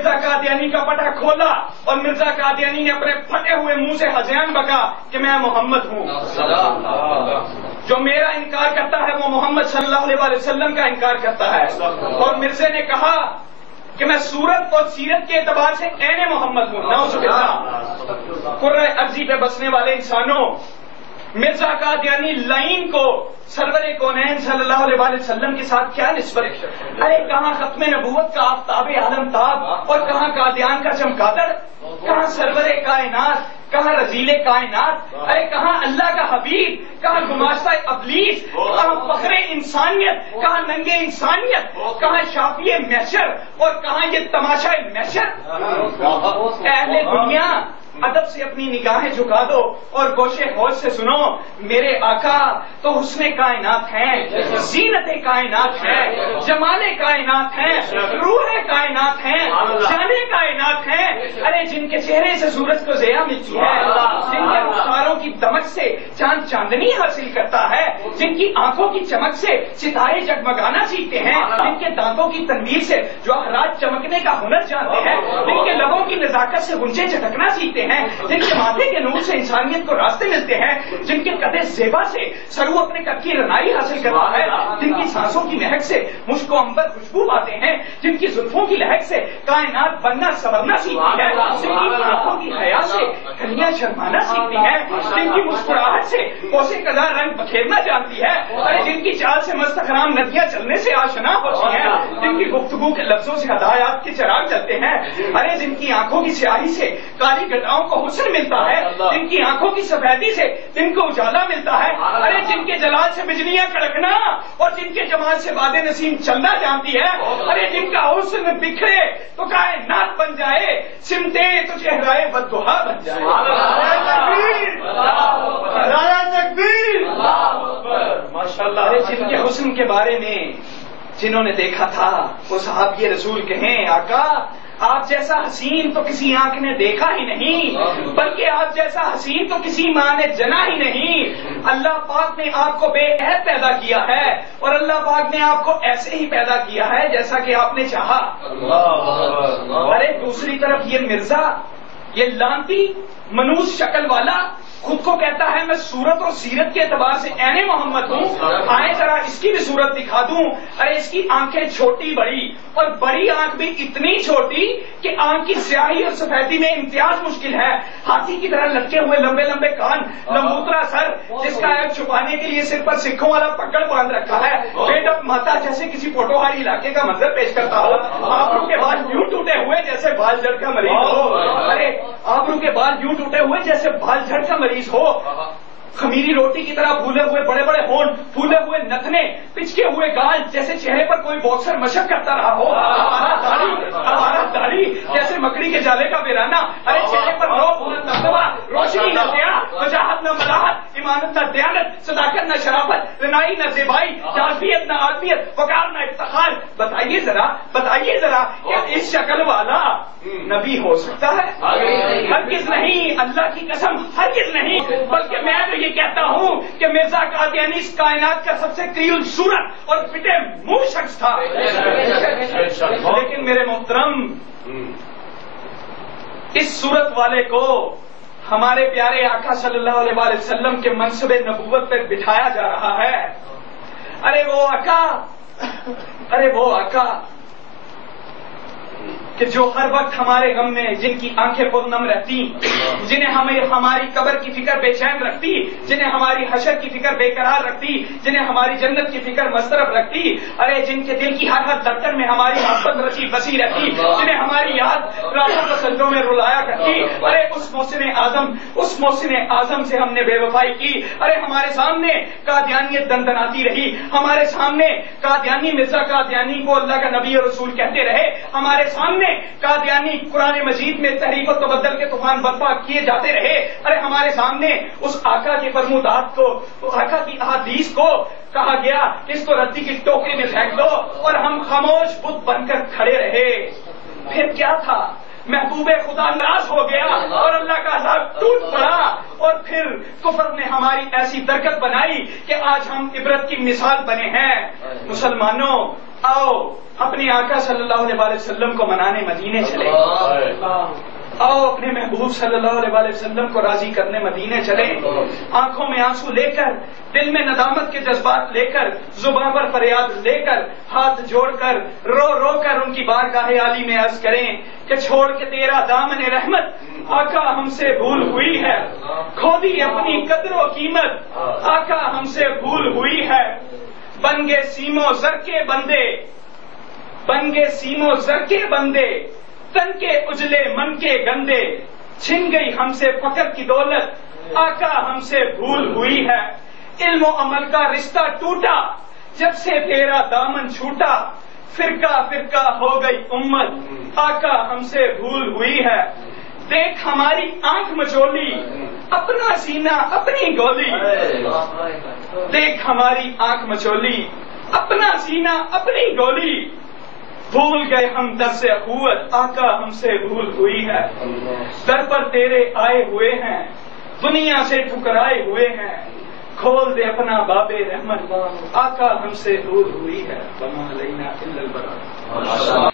مرزا قادیانی کا پٹا کھولا اور مرزا قادیانی نے اپنے پھٹے ہوئے منہ سے ہذیان بکا کہ میں محمد ہوں. جو میرا انکار کرتا ہے وہ محمد صلی اللہ علیہ وسلم کا انکار کرتا ہے. اور مرزے نے کہا کہ میں صورت اور سیرت کے اعتبار سے عین محمد ہوں. نعوذ باللہ. قرۂ ارضی پہ بسنے والے انسانوں، مرزا قادیانی لائن کو سرور کونین صلی اللہ علیہ وسلم کے ساتھ کیا نسبت ہے؟ ارے کہاں ختم نبوت کا آفتاب عالم تاب اور کہاں قادیان کا چمگادڑ، کہاں سرور کائنات، کہاں رزیل کائنات، ارے کہاں اللہ کا حبیب، کہاں گماشتہ ابلیس، کہاں فخر انسانیت، کہاں ننگے انسانیت، کہاں شافی محشر اور کہاں یہ تماشا محشر. اہل دنیا ادب سے اپنی نگاہیں جھکا دو اور گوشے ہوش سے سنو. میرے آقا تو حسن کائنات ہیں، زینت کائنات ہیں، جمال کائنات ہیں، روح کائنات ہیں، جان کائنات ہیں. ارے جن کے چہرے سے سورج کو ضیا ملتی ہے، جن کے رخساروں کی دمک سے چاند چاندنی حاصل کرتا ہے، جن کی آنکھوں کی چمک سے ستارے جگمگانا سیکھتے ہیں، جن کے دانتوں کی تنویر سے جواہرات چمکنے کا ہنر جانتے ہیں، جن کے لبوں کی نزاکت سے غنچے جھٹکنا سیکھتے ہیں، جن کے ماتھے کے نور سے انسانیت کو راستے ملتے ہیں، جن کے قد زیبا سے سرو اپنے قد کی رنائی حاصل کرتا ہے، جن کی سانسوں کی مہک سے مشک و عنبر خوشبو پاتے ہیں، جن کی زلفوں کی لہک سے کائنات بننا سنورنا سیکھتی ہے، جن کی آنکھوں کی حیا سے کلیاں شرمانا سیکھتی ہیں، جن کی مسکراہٹ سے کوسے قضا رنگ بکھیرنا جانتی ہے، ارے جن کی چال سے مستخرام ندیاں چلنے سے آشنا ہوتی ہیں، جن کی گفتگو کے لفظوں سے ہدایات کے چراغ چلتے ہیں، ارے جن کی آنکھوں کی سیاہی سے کالی گٹاؤں کو حسن ملتا ہے، جن کی آنکھوں کی سفیدی سے جن کو اجالا ملتا ہے، ارے جن کے جلال سے بجلیاں کڑکنا اور جن کے جمال سے باد نسیم چلنا جانتی ہے، ارے جن کا حسن بکھرے تو کائنات بن جائے، سمتے تو چہرائے بددہا بن جائے. ماشاءاللہ. ارے جن کے حسن کے بارے میں جنہوں نے دیکھا تھا وہ صحابی رسول کہیں آقا آپ جیسا حسین تو کسی آنکھ نے دیکھا ہی نہیں، بلکہ آپ جیسا حسین تو کسی ماں نے جنا ہی نہیں. اللہ پاک نے آپ کو بے عیب پیدا کیا ہے اور اللہ پاک نے آپ کو ایسے ہی پیدا کیا ہے جیسا کہ آپ نے چاہا. ارے دوسری طرف یہ مرزا، یہ لانتی منوس شکل والا خود کو کہتا ہے میں صورت اور سیرت کے اعتبار سے عین محمد ہوں. آئے ذرا اس کی بھی صورت دکھا دوں. ارے اس کی آنکھیں چھوٹی بڑی اور بڑی آنکھ بھی اتنی چھوٹی کہ آنکھ کی سیاہی اور سفیدی میں امتیاز مشکل ہے. ہاتھی کی طرح لٹکے ہوئے لمبے لمبے کان، لمبوترا سر جس کا ایک چھپانے کے لیے سر پر سکھوں والا پکڑ باندھ رکھا ہے، پیٹ اپ ماتا جیسے کسی پوٹوہاری علاقے کا منظر پیش کرتا ہو. آبرو کے بال یوں ٹوٹے ہوئے جیسے بال جڑ کا مریض ہو. ارے آبرو کے بال یوں ٹوٹے ہوئے جیسے بال جھڑ کا مریض ہو. خمیری روٹی کی طرح پھولے ہوئے بڑے بڑے ہونٹ، پھولے ہوئے نتنے، پچکے ہوئے گال جیسے چہرے پر کوئی باکسر مشق کرتا رہا ہو. ہمارا داڑھی جیسے مکڑی کے جالے کا ویرانہ. ارے چہرے پر دبدبا، روشنی نہ دیا، وجاہت نہ ملاحت، ایمانت نہ دیانت، صداقت نہ شرافت، رنائی نہ زیبائی، جاذبیت نہ عادیت، وقار نہ افتخار. بتائیے ذرا کیا اس شکل والا نبی ہو سکتا ہے؟ ہرگز نہیں، اللہ کی قسم ہرگز نہیں. بلکہ میں تو یہ کہتا ہوں کہ مرزا قادیانی اس کائنات کا سب سے قریب الصورت اور پٹے منہ شخص تھا. لیکن میرے محترم، اس صورت والے کو ہمارے پیارے آقا صلی اللہ علیہ وسلم کے منصب نبوت پر بٹھایا جا رہا ہے. ارے وہ آقا کہ جو ہر وقت ہمارے غم میں، جن کی آنکھیں پرنم رہتی، جنہیں ہماری قبر کی فکر بے چین رکھتی، جنہیں ہماری حشر کی فکر بے قرار رکھتی، جنہیں ہماری جنت کی فکر مسترب رکھتی. ارے جن کے دل کی ہر ہر دھڑکن میں ہماری محبت رسی بسی رہتی، جنہیں ہماری یاد راتوں کو سجدوں میں رلایا کرتی. ارے اس محسن اعظم سے ہم نے بے وفائی کی. ارے ہمارے سامنے قادیانیت دندناتی رہی، ہمارے سامنے قادیانی مرزا قادیانی کو اللہ کا نبی اور رسول کہتے رہے، ہمارے سامنے قادیانی قرآن مجید میں تحریف و تبدل کے طوفان برپا کیے جاتے رہے. ارے ہمارے سامنے اس آقا کی فرمودات کو، آقا کی احادیث کو کہا گیا کہ اس کو ردی کی ٹوکری میں پھینک دو، اور ہم خاموش بت بن کر کھڑے رہے. پھر کیا تھا؟ محبوب خدا ناراض ہو گیا اور اللہ کا عذاب ٹوٹ پڑا، اور پھر کفر نے ہماری ایسی درکت بنائی کہ آج ہم عبرت کی مثال بنے ہیں. مسلمانوں، آؤ اپنے آقا صلی اللہ علیہ وسلم کو منانے مدینے چلے، آؤ اپنے محبوب صلی اللہ علیہ وسلم کو راضی کرنے مدینے چلے، آنکھوں میں آنسو لے کر، دل میں ندامت کے جذبات لے کر، زبان پر فریاد لے کر، ہاتھ جوڑ کر، رو رو کر ان کی بارگاہ عالی میں عرض کریں کہ چھوڑ کے تیرا دامن رحمت آقا ہم سے بھول ہوئی ہے، کھو دی اپنی قدر و قیمت آقا ہم سے بھول ہوئی ہے، بن گئے سیموں زر کے بندے، بن گئے سیموں زر کے بندے، تن کے اجلے من کے گندے، چھن گئی ہم سے فقر کی دولت آقا ہم سے بھول ہوئی ہے، علم و عمل کا رشتہ ٹوٹا جب سے تیرا دامن چھوٹا، فرقہ فرقہ ہو گئی امت آقا ہم سے بھول ہوئی ہے، دیکھ ہماری آنکھ مچولی اپنا سینہ اپنی گولی، دیکھ ہماری آنکھ مچولی اپنا سینہ اپنی گولی، بھول گئے ہم درس اخوت آقا ہم سے بھول ہوئی ہے، در پر تیرے آئے ہوئے ہیں دنیا سے ٹھکرائے ہوئے ہیں، کھول دے اپنا باب رحمت آقا ہم سے بھول ہوئی ہے، وما علینا الا البلاغ۔